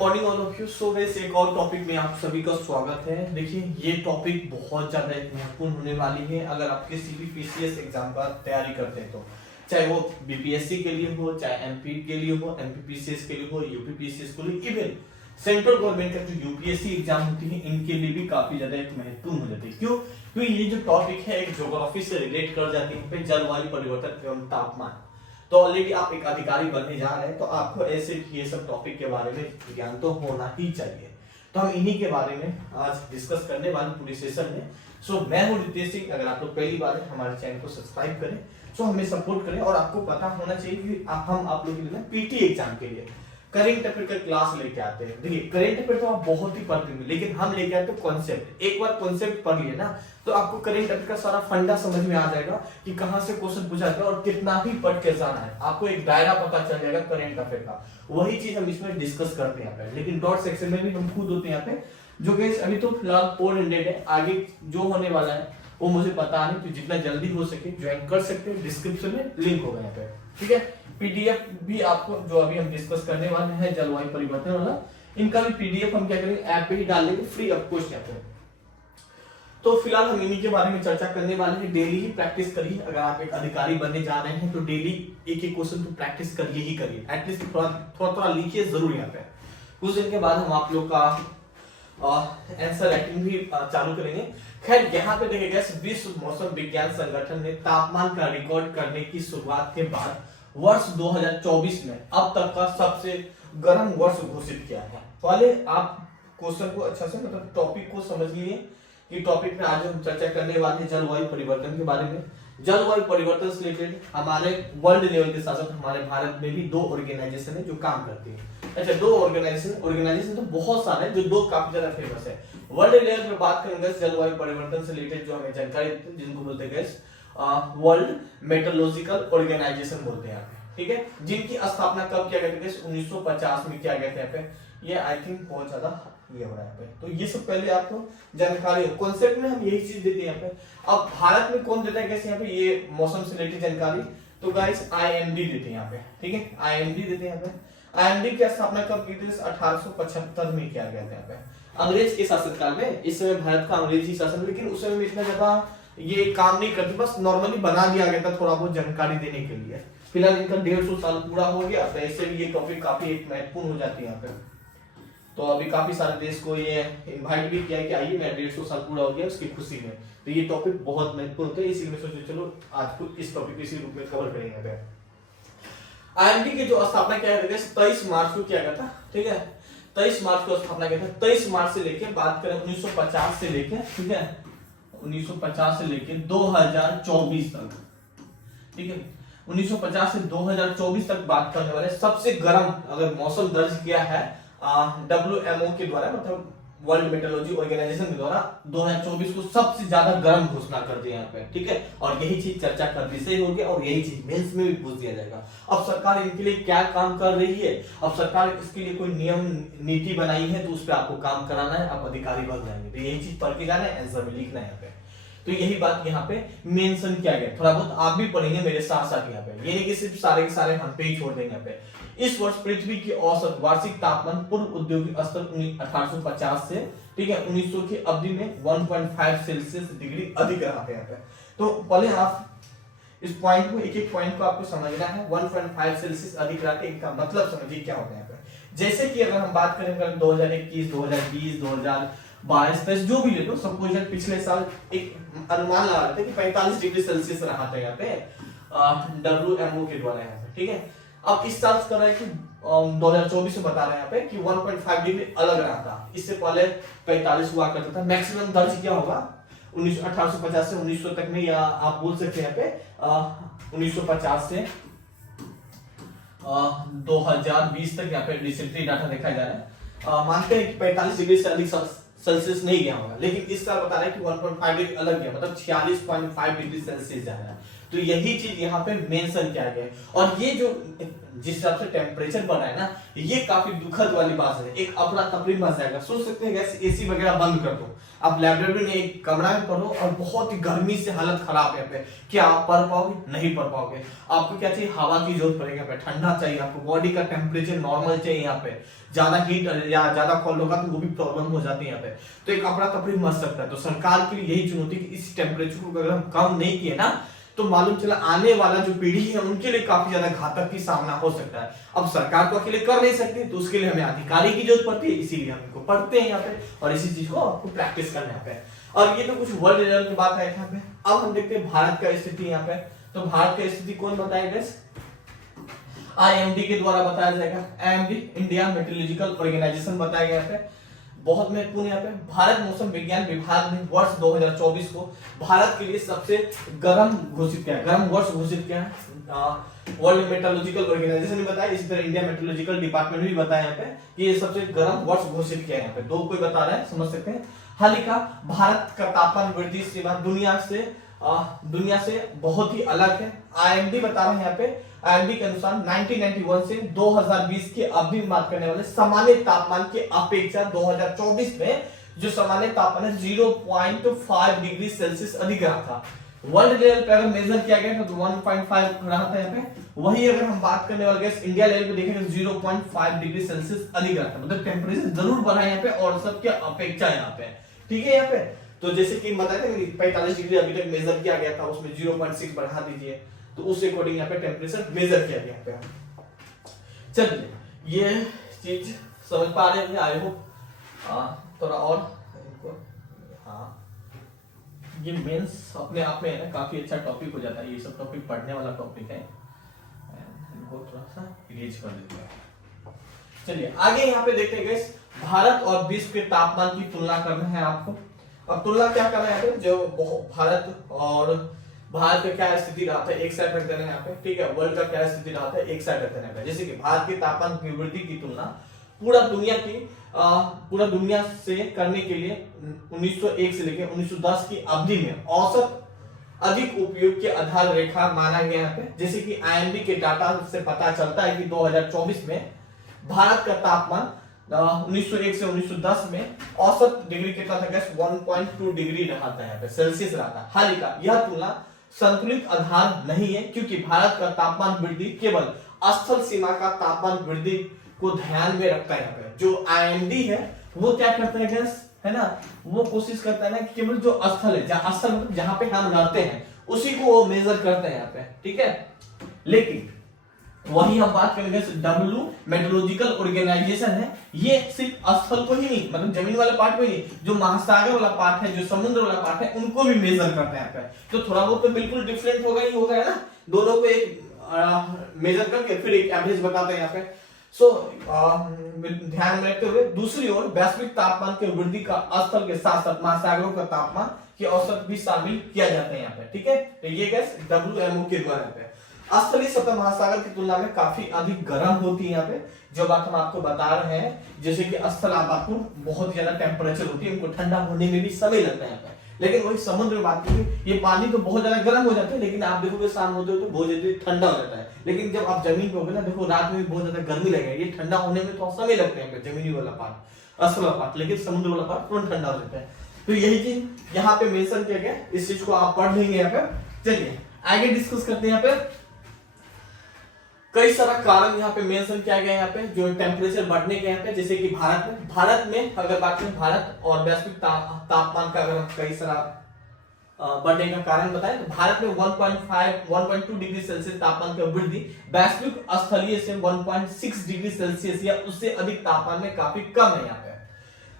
Morning all of you. So guys, एक और topic में आप सभी का स्वागत है। देखिए, ये टॉपिक बहुत ज्यादा एक महत्वपूर्ण होने वाली है अगर आप किसी भी पीसीएस एग्जाम का तैयारी करते हैं तो, चाहे वो बीपीएससी के लिए हो, चाहे एमपी के लिए हो, एमपीपीसीएस के लिए हो, यूपीपीसीएस के लिए, इवन सेंट्रल गवर्नमेंट का जो यूपीएससी एग्जाम होती है इनके लिए भी काफी ज्यादा एक महत्वपूर्ण हो जाती है। क्यों? क्योंकि ये जो टॉपिक है एक ज्योग्राफी से रिलेट कर जाती है, जलवायु परिवर्तन एवं तापमान। तो ऑलरेडी आप एक अधिकारी बनने जा रहे हैं तो आपको ऐसे ये सब टॉपिक के बारे में ज्ञान तो होना ही चाहिए। तो हम इन्हीं के बारे में आज डिस्कस करने वाले पूरी सेशन में। सो मैं हूं रितेश सिंह। अगर आप लोग पहली बार है हमारे चैनल को सब्सक्राइब करें, सो हमें सपोर्ट करें। और आपको पता होना चाहिए कि हम आप लोगों के लिए पीटी एग्जाम के लिए करेंट अफेयर का क्लास लेके आते हैं। देखिए, करेंट अफेयर तो आप बहुत ही पढ़ते हैं, लेकिन हम लेके आते हैं कॉन्सेप्ट। एक बार कॉन्सेप्ट पढ़ लिए ना तो आपको करेंट अफेयर का सारा फंडा समझ में आ जाएगा कि कहां से क्वेश्चन पूछा जाता है और कितना ही पढ़ के जाना है। आपको एक दायरा पता चल जाएगा करेंट अफेयर का। वही चीज हम इसमें डिस्कस करते हैं यहाँ पे। लेकिन डॉट सेक्शन में भी हम खुद होते हैं यहाँ पे, जो कि अभी तो फिलहाल 400 है। आगे जो होने वाला है वो मुझे पता नहीं, तो जितना जल्दी हो सके ज्वाइन कर सकते हैं। डिस्क्रिप्शन में लिंक होगा यहाँ पे, ठीक है। पीडीएफ भी आपको जो अभी हम डिस्कस करने वाले हैं जलवायु परिवर्तन वाला, इनका भी पीडीएफ हम क्या करेंगे ऐप पे ही डाल देंगे फ्री ऑफ कॉस्ट यहाँ पे। तो फिलहाल हम इन्हीं के बारे में चर्चा करने वाले हैं। डेली ही प्रैक्टिस करिए। अगर आप एक अधिकारी बनने जा रहे हैं तो डेली एक एक क्वेश्चन तो प्रैक्टिस करिए ही करिए। एटलीस्ट थोड़ा लिखिए जरूर यहाँ पे। कुछ दिन के बाद हम आप लोग का आंसर राइटिंग भी चालू करेंगे। खैर, यहाँ पे देखिएगा, विश्व मौसम विज्ञान संगठन ने तापमान का रिकॉर्ड करने की शुरुआत के बाद वर्ष 2024 में अब तक का सबसे गर्म वर्ष घोषित किया है। पहले आप क्वेश्चन को अच्छा से मतलब टॉपिक को समझ लिए कि टॉपिक में आज हम चर्चा करने वाले हैं जलवायु परिवर्तन के बारे में। जलवायु परिवर्तन से रिलेटेड हमारे वर्ल्ड लेवल के साथ साथ हमारे भारत में भी 2 ऑर्गेनाइजेशन है जो काम करती है। अच्छा, 2 ऑर्गेनाइजेशन तो बहुत सारे हैं, जो 2 काफी ज्यादा फेमस है। वर्ल्ड लेवल पे बात करेंगे जलवायु परिवर्तन से रिलेटेड जो हमें जानकारी देते हैं, जिनको बोलते हैं वर्ल्ड मेट्रोलॉजिकल ऑर्गेनाइजेशन बोलते हैं यहाँ पे, ठीक है। जिनकी स्थापना कब किया गया था? 1950 में किया गया था यहाँ पे। ये आई थिंक बहुत ज्यादा ये हो रहा है। तो ये सब पहले आपको जानकारी हो। कॉन्सेप्ट में हम यही चीज देते हैं यहाँ पे। अब भारत में कौन देता है कैसे यहाँ पे ये मौसम से रिलेटेड जानकारी? तो गाइस आईएमडी देते हैं यहाँ पे, ठीक है। आईएमडी देते हैं यहाँ पे। आईएमडी की स्थापना कब की थी? 1875 में किया गया था यहाँ पे, अंग्रेज के शासनकाल में। इस समय भारत का अंग्रेजी शासन, लेकिन उस समय में इतना ज्यादा ये काम नहीं करती, बस नॉर्मली बना दिया गया था थोड़ा बहुत जानकारी देने के लिए। फिलहाल इनका 150 साल पूरा हो गया, तो ऐसे भी ये टॉपिक काफी एक महत्वपूर्ण हो जाती है यहाँ पे। तो अभी काफी सारे देश को ये इनवाइट भी किया है कि आइए, मेरा 150 साल पूरा हो गया उसकी खुशी में। तो ये टॉपिक बहुत महत्वपूर्ण होता है, इसीलिए मैं सोचा चलो आज को इस टॉपिक को इसी रूप में कवर करेंगे। आईएमडी की जो स्थापना किया गया 23 मार्च को किया गया था, ठीक है। 23 मार्च को स्थापना किया था। 23 मार्च से लेके बात करें 1950 से लेके, ठीक है, 1950 से लेके 2024 तक, ठीक है। 1950 से 2024 तक बात करने वाले सबसे गर्म अगर मौसम दर्ज किया है WMO के द्वारा, मतलब वर्ल्ड मेट्रोलॉजी ऑर्गेनाइजेशन के द्वारा 2024 को सबसे ज्यादा गर्म घोषणा कर दिया यहाँ पे, ठीक है। और यही चीज चर्चा का विषय होगी और यही चीज मेंस में भी पूछ दिया जाएगा। अब सरकार इनके लिए क्या काम कर रही है? अब सरकार इसके लिए कोई नियम नीति बनाई है तो उस पर आपको काम कराना है, आप अधिकारी बन जाएंगे। तो यही चीज पढ़ के जाना है, आंसर में लिखना है यहाँ पे। तो यही बात यहाँ पे मेंशन किया गया। थोड़ा बहुत आप भी पढ़ेंगे मेरे साथ साथ यहाँ पे, ये नहीं कि सिर्फ सारे के सारे हम पे ही छोड़ देंगे यहाँ पे। इस वर्ष पृथ्वी की औसत वार्षिक तापमान पूर्व औद्योगिक स्तर 1850 से, ठीक है, 1900 की अवधि में 1.5 सेल्सियस डिग्री अधिक रहा था यहाँ पे। तो पहले आप इस पॉइंट को एक एक पॉइंट को आपको समझना है। 1.5 सेल्सियस अधिक रहा था, इनका मतलब समझिए क्या होता है यहाँ पे। जैसे कि अगर हम बात करें 2021, 2020, 2022 जो भी ले लो, सपोज पिछले साल एक अनुमान लगा रहे थे कि 45 डिग्री सेल्सियस रहा था यहाँ पे WMO के द्वारा यहाँ पे, ठीक है। अब इस साल कर रहा है कि 2024 में बता रहे हैं यहाँ पे कि 1.5 डिग्री अलग रहा था। इससे पहले 45 हुआ करता था। मैक्सिमम दर्ज क्या होगा 1850 से 1900 तक में, या आप बोल सकते हैं यहाँ पे 1950 से 2020 तक यहाँ पे रिसेंटली डाटा देखा जा रहा है। मानते हैं कि 45 डिग्री से अधिक सेल्सियस नहीं गया होगा, लेकिन इस साल बता रहे हैं कि 1.5 डिग्री अलग गया, मतलब 46.5 डिग्री सेल्सियस जा रहा है। तो यही चीज यहाँ पे मेंशन किया गया है। और ये जो जिस हिसाब से टेम्परेचर बढ़ा है ना, ये काफी दुखद वाली बात है। एक अफरा तफरी मच जाएगा, सोच सकते हैं गैस एसी वगैरह बंद कर दो, आप लाइब्रेरी में एक कमरा में पढ़ो और बहुत ही गर्मी से हालत खराब है पे, क्या आप पढ़ पाओगे? नहीं पढ़ पाओगे। आपको क्या चाहिए? हवा की जरूरत पड़ेगी पे, ठंडा चाहिए आपको, बॉडी का टेम्परेचर नॉर्मल चाहिए यहाँ पे। ज्यादा हीट या ज्यादा कोल्ड होगा तो वो भी प्रॉब्लम हो जाती है यहाँ पे, तो एक अफरा तफरी मच सकता है। तो सरकार के लिए यही चुनौती कि इस टेम्परेचर को अगर हम कम नहीं किए ना, तो मालूम चला आने वाला जो पीढ़ी है उनके लिए काफी ज्यादा घातक की सामना हो सकता है। अब सरकार तो अकेले कर नहीं सकती, तो उसके लिए हमें अधिकारी की जरूरत पड़ती है, इसीलिए हम इनको पढ़ते हैं यहाँ पे और इसी चीज को आपको प्रैक्टिस करना यहाँ पे। और ये तो कुछ वर्ल्ड लेवल की बात है यहाँ पे। अब हम देखते हैं भारत का स्थिति यहाँ पे। तो भारत का स्थिति कौन बताएगा? IMD के द्वारा बताया जाएगा। IMD इंडिया मेट्रोलॉजिकल ऑर्गेनाइजेशन बताया यहाँ पे। बहुत महत्वपूर्ण यहाँ पे, भारत मौसम विज्ञान विभाग ने वर्ष 2024 को भारत के लिए सबसे गर्म घोषित किया, गर्म वर्ष घोषित किया है। वर्ल्ड मेट्रोलॉजिकल ऑर्गेनाइजेशन ने बताया, इसी तरह इंडिया मेट्रोलॉजिकल डिपार्टमेंट भी बताया यहाँ पे कि ये सबसे गर्म वर्ष घोषित किया है यहाँ पे। दो कोई बता रहा है, समझ सकते हैं। हाल ही का भारत का तापमान वृद्धि सीमा दुनिया से बहुत ही अलग है। IMD बता रहे हैं यहाँ पे, IMD के अनुसार 1991 से 2020 की अवधि में बात करने वाले सामान्य तापमान की अपेक्षा 2024 में जो सामान्य तापमान है 0.5 डिग्री सेल्सियस अधिक रहा था। वर्ल्ड लेवल पे अगर मेजर किया गया था तो 1.5 रहा था यहाँ पे। वही अगर हम बात करने वाले इंडिया लेवल पे देखेंगे तो 0.5 डिग्री सेल्सियस अधिक रहा था। मतलब टेम्परेचर जरूर बढ़ा है यहाँ पे और सबके अपेक्षा यहाँ पे, ठीक है। यहाँ पे तो जैसे कि बताया था 45 डिग्री अभी तक मेजर किया गया था, उसमें 0.6 बढ़ा दीजिए, तो उस अकॉर्डिंग यहाँ पे टेम्परेचर मेजर किया गया यहाँ पे। चलिए ये चीज समझ पा रहे हैं, आई होप थोड़ा और हाँ, ये मेंस अपने आप में है ना काफी अच्छा टॉपिक हो जाता है। ये सब टॉपिक पढ़ने वाला टॉपिक है, इनको थोड़ा सा इरेज कर देते हैं। चलिए आगे यहाँ पे देखते हैं भारत और विश्व के तापमान की तुलना करना है आपको। अब तुलना क्या करना है, जो भारत और भारत का क्या स्थिति रहा था एक साइड रख देना है यहाँ पे, ठीक है। वर्ल्ड का क्या स्थिति रहा था एक साइड रख देना है। जैसे कि भारत के तापमान की वृद्धि की तुलना पूरा दुनिया से करने के लिए 1901 से लेकर 1910 की अवधि में औसत अधिक उपयोग के आधार रेखा माना गया यहाँ पे। जैसे कि IMD के डाटा से पता चलता है कि 2024 में भारत का तापमान 1901 से 1910 में औसत डिग्री कितना था? 1.2 डिग्री रहा था यहाँ पे, सेल्सियस रहा था। हाल ही का यह तुलना संतुलित आधार नहीं है, क्योंकि भारत का तापमान वृद्धि केवल स्थल सीमा का तापमान वृद्धि को ध्यान में रखता है। यहाँ पे जो IMD है वो क्या करता है गैस, है ना, वो कोशिश करता है ना कि केवल जो स्थल है, स्थल मतलब जहां पे हम रहते हैं उसी को वो मेजर करते हैं यहाँ पे, ठीक है। लेकिन वही हम बात करेंगे डब्ल्यू मेट्रोलॉजिकल ऑर्गेनाइजेशन है, ये सिर्फ स्थल को ही नहीं, मतलब जमीन वाले पार्ट को ही नहीं, जो महासागर वाला पार्ट है, जो समुद्र वाला पार्ट है, उनको भी मेजर करते हैं यहाँ पे। तो थोड़ा बहुत तो बिल्कुल डिफरेंट होगा ही होगा, है ना। दोनों को एक मेजर करके फिर एक एवरेज बताते हैं यहाँ पे। ध्यान में रखते हुए दूसरी ओर वैश्विक तापमान के वृद्धि का स्थल के साथ साथ महासागरों का तापमान की औसत भी शामिल किया जाता है यहाँ पे, ठीक है। तो ये गैस WMO के द्वारा यहाँ पे स्थलीय सतह महासागर की तुलना में काफी अधिक गर्म होती है यहाँ पे। जो बात हम आपको बता रहे हैं, जैसे कि स्थल आपात को बहुत ज्यादा टेम्परेचर होती है, उनको ठंडा होने में भी समय लगता है यहाँ पे। लेकिन वही समुद्र में बात करें, ये पानी तो बहुत ज्यादा गर्म हो जाता है, लेकिन आप देखोगे शाम होते तो बहुत जल्दी ठंडा हो जाता है। लेकिन जब आप जमीन पे होगे ना, देखो रात में भी बहुत ज्यादा गर्मी लगेगी, ये ठंडा होने में थोड़ा समय लगता है जमीनी वाला पार्ट, स्थल वाला पार्ट, लेकिन समुद्र वाला पार्ट तुरंत ठंडा हो जाता है। तो यही चीज यहाँ पे मेंशन किया गया, इस चीज को आप पढ़ लेंगे यहाँ पे। चलिए आगे डिस्कस करते हैं। यहाँ पे कई सारा कारण यहाँ पे मेंशन किया गया है यहाँ पे जो टेम्परेचर बढ़ने के यहाँ पे। जैसे कि भारत में अगर बात करें, भारत और वैश्विक तापमान का अगर हम कई सारा बढ़ने का कारण बताएं तो भारत में 1.2 डिग्री सेल्सियस तापमान की वृद्धि वैश्विक स्थलीय से 1.6 डिग्री सेल्सियस या उससे अधिक तापमान में काफी कम है यहाँ पे।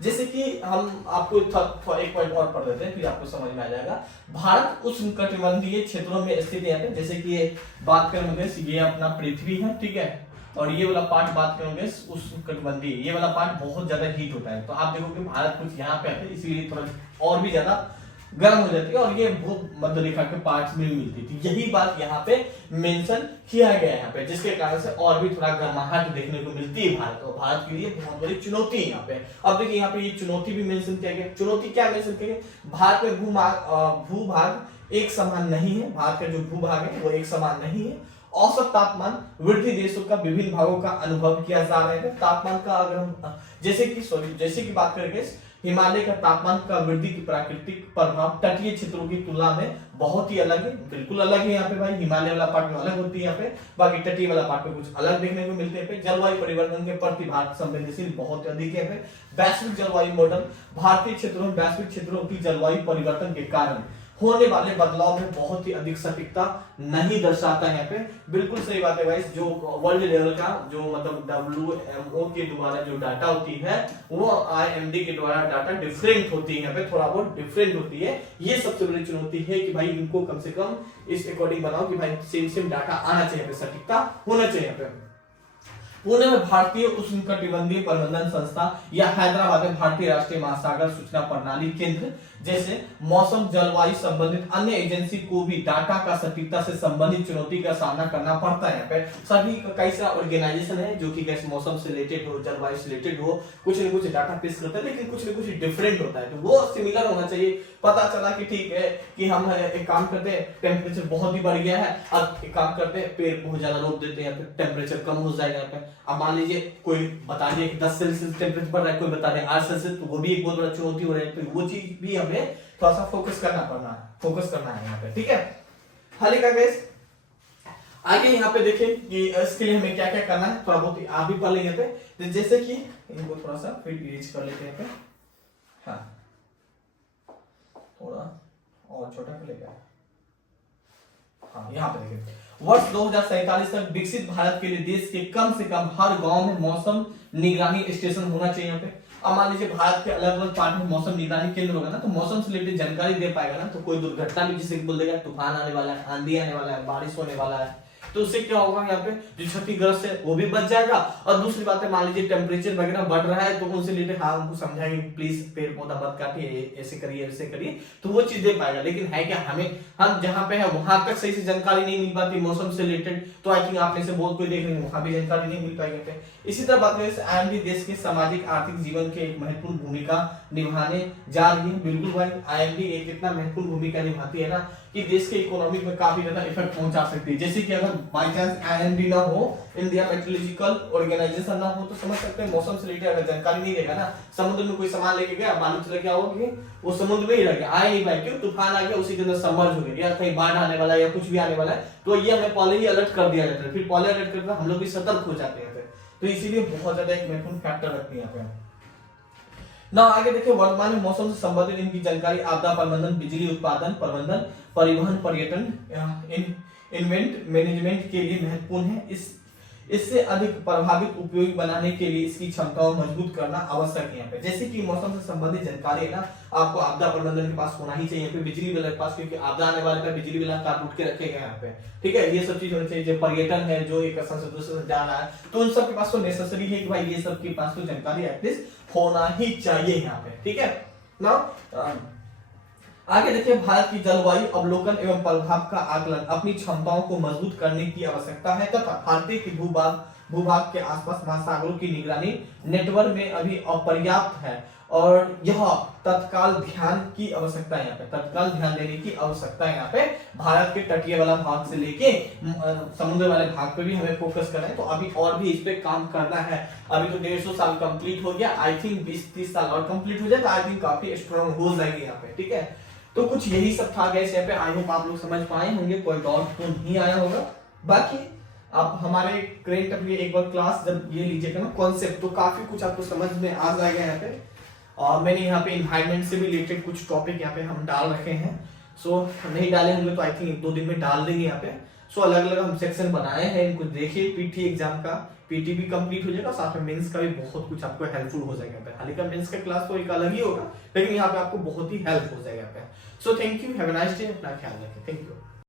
जैसे कि हम आपको एक पॉइंट और पढ़ देते हैं, फिर आपको समझ में आ जाएगा। भारत उष्णकटिबंधीय क्षेत्रों में स्थित है, जैसे कि ये बात करेंगे, ये अपना पृथ्वी है, ठीक है, और ये वाला पार्ट बात करेंगे उष्णकटिबंधीय, ये वाला पार्ट बहुत ज्यादा हीट होता है। तो आप देखोगे भारत कुछ यहाँ पे आते हैं, इसीलिए थोड़ा और भी ज्यादा गर्म हो जाती है, और ये भूप मध्य रेखा के पार्ट्स में मिलती थी। यही बात यहाँ पे मेंशन किया गया है यहाँ पे, जिसके कारण से और भी थोड़ा गर्माहट देखने को मिलती है भारत को। भारत के लिए बहुत बड़ी चुनौती है यहाँ पे। अब देखिए यहाँ पे ये चुनौती भी मेंशन किया गया। चुनौती क्या मेंशन किया गया? भारत में भूभाग एक समान नहीं है। भारत का जो भूभाग है वो एक समान नहीं है। औसत तापमान वृद्धि देशों का विभिन्न भागों का अनुभव किया जा रहा है। तापमान का अगर हम जैसे कि बात करेंगे, हिमालय का तापमान का वृद्धि की प्राकृतिक प्रभाव तटीय क्षेत्रों की तुलना में बहुत ही अलग है, बिल्कुल अलग है। यहाँ पे भाई हिमालय वाला पार्ट में अलग होती है, यहाँ पे बाकी तटीय वाला पार्ट में कुछ अलग देखने को मिलते हैं। जलवायु परिवर्तन के प्रति भारत संवेदनशील बहुत अधिक है। वैश्विक जलवायु मॉडल, भारतीय क्षेत्रों में वैश्विक क्षेत्रों की जलवायु परिवर्तन के कारण होने वाले बदलाव में बहुत ही अधिक सटीकता नहीं दर्शाता है। यहाँ पे बिल्कुल सही बात है भाई। जो वर्ल्ड लेवल का जो मतलब WMO के द्वारा जो डाटा होती है वो IMD के द्वारा डाटा डिफरेंट होती है, यहाँ पे थोड़ा बहुत डिफरेंट होती है। ये सबसे बड़ी चुनौती है कि भाई इनको कम से कम इस अकॉर्डिंग बनाओ कि भाई सेम डाटा आना चाहिए, सटीकता होना चाहिए। यहाँ पे पुणे में भारतीय उष्णकटिबंधीय प्रबंधन संस्था या हैदराबाद में भारतीय राष्ट्रीय महासागर सूचना प्रणाली केंद्र जैसे मौसम जलवायु संबंधित अन्य एजेंसी को भी डाटा का सटीकता से संबंधित चुनौती का सामना करना पड़ता है। यहाँ पे सभी कई सारा ऑर्गेनाइजेशन है जो कि कैसे मौसम से रिलेटेड हो, जलवायु से रिलेटेड हो, कुछ न कुछ डाटा पेश करते हैं, लेकिन कुछ न कुछ डिफरेंट होता है। तो वो सिमिलर होना चाहिए। पता चला कि ठीक है कि हम एक काम करते हैं, टेम्परेचर बहुत ही बढ़ गया है, अब एक काम करते हैं पेड़ बहुत ज्यादा रोक देते हैं, टेम्परेचर कम हो जाएगा। यहाँ पे अब मान लीजिए कोई बता दिए कि 10 सेल्सियस टेम्परेचर बढ़ रहा है, कोई बता दे 8 सेल्सियस, तो वो भी एक बहुत बड़ा चुनौती हो रही है। तो वो चीज भी हमें थोड़ा सा फोकस करना है यहाँ पे, ठीक है। हाल ही का गाइस आगे यहाँ पे देखें कि इसके लिए हमें क्या क्या करना है, थोड़ा बहुत आप भी पढ़ लेंगे पे। तो जैसे कि इनको थोड़ा सा फिर इरेज कर लेते हैं पे, हाँ थोड़ा और छोटा कर लेगा। हाँ यहाँ पे देखिए वर्ष 2047 तक विकसित भारत के लिए देश के कम से कम हर गांव में मौसम निगरानी स्टेशन होना चाहिए। यहाँ पे अब मान लीजिए भारत के अलग अलग पार्ट में मौसम निगरानी केंद्र होगा ना, तो मौसम से रिलेटेड जानकारी दे पाएगा ना। तो कोई दुर्घटना भी जिसे बोल देगा तूफान आने वाला है, आंधी आने वाला है, बारिश होने वाला है, तो उससे क्या होगा यहाँ पे जो क्षतिग्रस्त है वो भी बच जाएगा। और दूसरी बात है मान लीजिए टेम्परेचर वगैरह बढ़ रहा है तो उनसे रिलेटेड हाँ उनको समझाएंगे प्लीज पेड़ पौधा मत काटिए, ऐसे करिए ऐसे करिए, तो वो चीज दे पाएगा। लेकिन है क्या हम जहाँ पे है वहां तक सही से जानकारी नहीं मिल पाती मौसम से रिलेटेड, तो आई थिंक आपने से बहुत कोई देख रहे हैं वहां भी जानकारी नहीं मिल पाएगी। इसी तरह बात करें IMD देश के सामाजिक आर्थिक जीवन के एक महत्वपूर्ण भूमिका निभाने जा रही है। बिल्कुल भाई IMD एक इतना महत्वपूर्ण भूमिका निभाती है ना कि देश के इकोनॉमी में काफी ज्यादा इफेक्ट पहुंचा सकती है। जैसे कि अगर बाई चांस IMD ना हो, इंडिया मेट्रोलॉजिकल ऑर्गेनाइजेशन ना हो, तो समझ सकते हैं मौसम से रिलेटेड अगर जानकारी नहीं देगा ना, समुद्र में कोई सामान लेके गया मालूम चला क्या होगा कि वो समुद्र में ही रह गया, आए नहीं पाए, क्यों तूफान आ गया उसी के अंदर सबमर्ज हो गया, या कहीं बाढ़ आने वाला है या कुछ भी आने वाला है, तो ये हमें पहले ही अलर्ट कर दिया जाता है। फिर पहले अलर्ट करके हम लोग भी सतर्क हो जाते हैं। तो इसीलिए बहुत ज्यादा एक महत्वपूर्ण फैक्टर रखती है यहाँ पे ना। आगे देखिए वर्तमान में मौसम से संबंधित इनकी जानकारी आपदा प्रबंधन, बिजली उत्पादन प्रबंधन, परिवहन, पर्यटन, इन्वेंट मैनेजमेंट के लिए महत्वपूर्ण है। इससे अधिक प्रभावित उपयोगी बनाने के लिए इसकी क्षमताओं मजबूत करना आवश्यक है। यहाँ पे जैसे कि मौसम से संबंधित जानकारी है ना, आपको आपदा प्रबंधन के पास होना ही चाहिए। यहाँ पे बिजली वाले के पास, क्योंकि आपदा आने वाले पे बिजली वाला काट उठ के रखेगा यहाँ पे, ठीक है। ये सब चीज होनी चाहिए। जो पर्यटन है जो एक स्थान से दूसरे जा रहा है, तो उन सब के पास तो नेसेसरी है कि भाई ये सब के पास तो जानकारी एटलीस्ट होना ही चाहिए यहाँ पे, ठीक है ना। आगे देखिए भारत की जलवायु अवलोकन एवं प्रभाव का आकलन अपनी क्षमताओं को मजबूत करने की आवश्यकता है तथा भारतीय की भूभाग के आसपास महासागरों की निगरानी नेटवर्क में अभी अपर्याप्त है और यह तत्काल ध्यान की आवश्यकता है। यहाँ पे तत्काल ध्यान देने की आवश्यकता है। यहाँ पे भारत के तटीय वाला भाग से लेके समुद्र वाले भाग पे भी हमें फोकस करना है। तो अभी और भी इस पे काम करना है। अभी तो 150 साल कंप्लीट हो गया, आई थिंक 20-30 साल और कंप्लीट हो जाए तो आई थिंक काफी स्ट्रॉन्ग हो जाएंगे यहाँ पे, ठीक है। तो कुछ यही सब था गैस यहाँ पे। आई होप आप लोग समझ पाए होंगे, कोई डाउट तो नहीं आया होगा। बाकी आप हमारे करेंट अफेयर एक बार क्लास जब ये लीजिएगा ना कॉन्सेप्ट, तो काफी कुछ आपको समझ में आ जाएगा यहाँ पे। और मैंने यहाँ पे एनवायरनमेंट से भी रिलेटेड कुछ टॉपिक यहाँ पे हम डाल रखे हैं। सो नहीं डाले होंगे तो आई थिंक 1-2 दिन में डाल देंगे यहाँ पे। सो अलग अलग हम सेक्शन बनाए हैं, इनको देखिए। पीटी एग्जाम का पीटी भी कंप्लीट हो जाएगा, साथ में मेंस का भी बहुत कुछ आपको हेल्पफुल हो जाएगा। हाल ही का मेंस का क्लास तो एक अलग ही होगा, लेकिन यहाँ पे आपको बहुत ही हेल्प हो जाएगा। So thank you, have a nice day, अपना ख्याल रखें, थैंक यू।